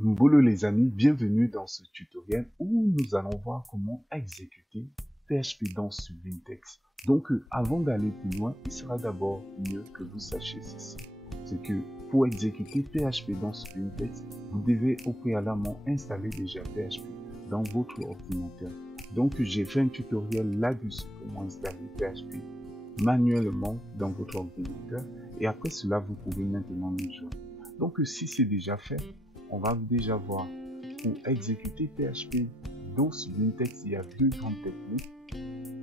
Bonjour les amis, bienvenue dans ce tutoriel où nous allons voir comment exécuter PHP dans Sublintex. Donc avant d'aller plus loin, il sera d'abord mieux que vous sachiez ceci. C'est que pour exécuter PHP dans Sublintex, vous devez au préalablement installer déjà PHP dans votre ordinateur. Donc j'ai fait un tutoriel là-dessus pour installer PHP manuellement dans votre ordinateur et après cela vous pouvez maintenant nous joindre. Donc si c'est déjà fait, on va déjà voir pour exécuter PHP dans Sublintex, il y a deux grandes techniques.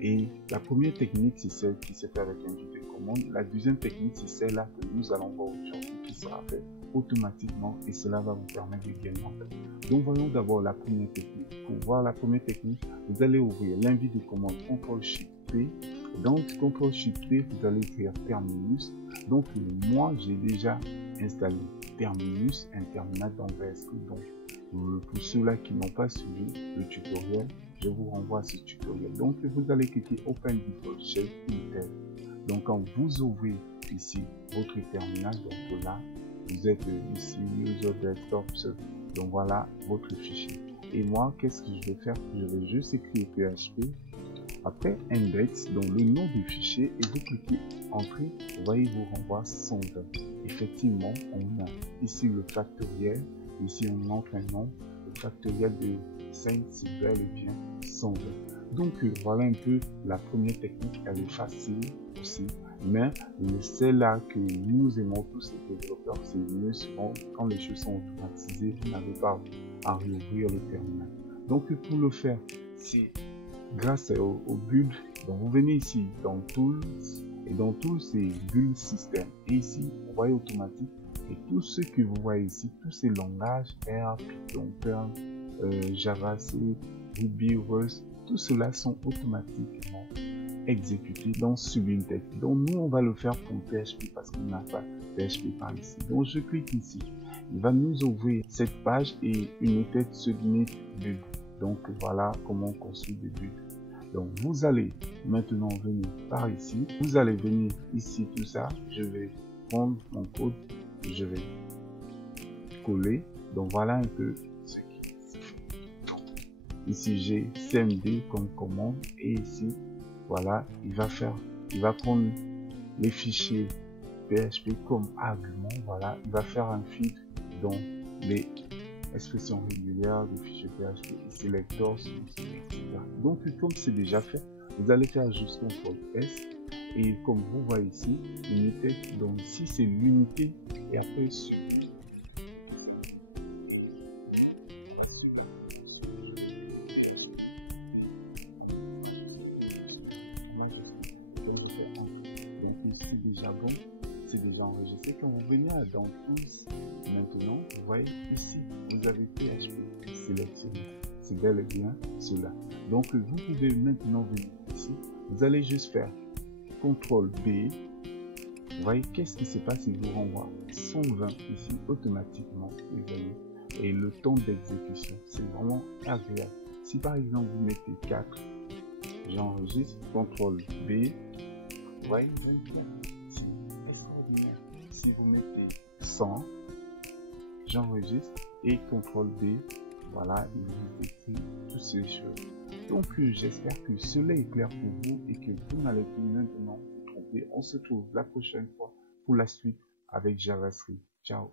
Et la première technique, c'est celle qui se fait avec un guide de commande. La deuxième technique, c'est celle-là que nous allons voir aujourd'hui, qui sera faite automatiquement et cela va vous permettre de gagner en fait. Donc voyons d'abord la première technique. Pour voir la première technique, vous allez ouvrir l'invite de commande CTRL-SHIFT-P. Dans CTRL-SHIFT-P, vous allez écrire terminus. Donc moi, j'ai déjà installé terminus, un terminal dans VS Code. Donc pour ceux-là qui n'ont pas suivi le tutoriel, je vous renvoie à ce tutoriel. Donc vous allez cliquer Open Default Shell Intel. Donc quand vous ouvrez ici votre terminal, donc là vous êtes ici User Desktop. Donc voilà votre fichier. Et moi, qu'est-ce que je vais faire? Je vais juste écrire PHP, après index, donc le nom du fichier, et vous cliquez Entrée. Vous voyez, il vous renvoie 120. Effectivement, on a ici le factoriel. Ici, on entre un nom. Le factoriel de 5, c'est bel et bien 120. Donc, voilà un peu la première technique. Elle est facile aussi. Mais celle-là que nous aimons tous les développeurs, c'est mieux souvent quand les choses sont automatisées. Vous n'avez pas à réouvrir le terminal. Donc, pour le faire, c'est grâce au build. Donc, vous venez ici dans Tools. Et dans Tools, c'est Build System. Et ici, vous voyez automatique. Et tout ce que vous voyez ici, tous ces langages, R, Python, Perl, Java, C, Ruby, Rust, tout cela sont automatiquement exécutés dans Sublintex. Donc nous, on va le faire pour PHP parce qu'on n'a pas PHP par ici. Donc je clique ici. Il va nous ouvrir cette page et une tête Submit Build. Donc voilà comment on construit des builds. Donc vous allez maintenant venir par ici. Vous allez venir ici, tout ça. Je vais prendre mon code. Je vais coller. Donc voilà un peu ce qui se fait. Ici j'ai cmd comme commande et ici voilà, il va prendre les fichiers PHP comme argument. Voilà, il va faire un filtre dans les expressions régulières de fichiers PHP et selectors, etc. Donc comme c'est déjà fait, vous allez faire juste CTRL S. Et comme vous voyez ici, unité, donc ici c'est l'unité et après sur. Donc ici déjà bon, c'est déjà enregistré. Quand vous venez dans Tools, maintenant, vous voyez ici, vous avez PHP sélectionné. C'est bel et bien cela. Donc vous pouvez maintenant venir ici, vous allez juste faire CTRL B. Vous voyez qu'est-ce qui se passe? Il vous renvoie 120 ici automatiquement. Vous voyez, et le temps d'exécution, c'est vraiment agréable. Si par exemple vous mettez 4, j'enregistre, CTRL B. Vous voyez, c'est extraordinaire. Si vous mettez 100, j'enregistre et CTRL B. Voilà, il vous écrit toutes ces choses. Donc j'espère que cela est clair pour vous et que vous n'allez plus maintenant vous tromper. On se retrouve la prochaine fois pour la suite avec JavaScript. Ciao.